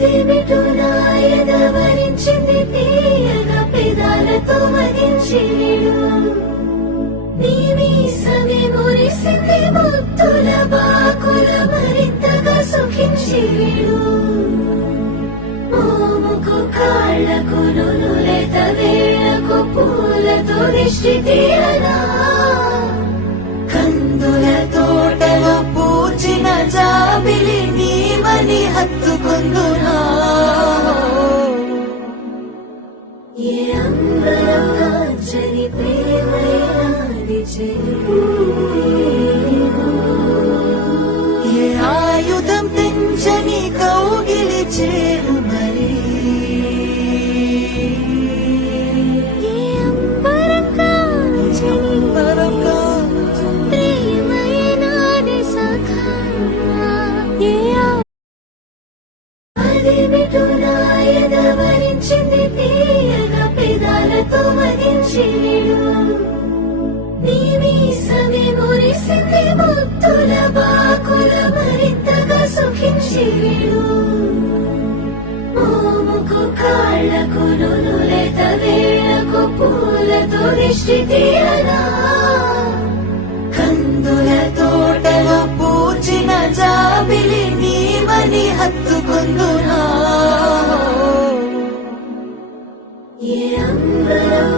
అదేమిటో నా ఎదవరించింది తీయగా పెదాలతో మదించేడు నీ మీసమే మురిసింది ముత్తుల బాకుల మరింతగా సుఖించేడు మోముకు కాళ్లకు నునులేత వేళ్లకు పూలతో దిష్టి తీయనా కందుల తోటలో పూచిన జాబిలి నీవని హత్తుకుందునా ఏ అంబరం కాంచని ప్రేమైనాది చెలి ఏ ఆయుధం పెంచని కౌగిలి చేరు మరి ఏ అంబరం కాంచని ప్రేమైనాది సఖా ఏ అదేమిటో నా ఎదవరించింది తీయగా పెదాలతో మదించేడు నీ మీసమే మురిసింది ముత్తుల బాకుల మరింతగా సుఖించేడు మోముకు కాళ్లకు నునులేత వేళ్లకు పూలతో దిష్టి తీయనా కందుల తోటలో పూచిన జాబిలి నీవని హత్తుకుందునా ఏ అంబరం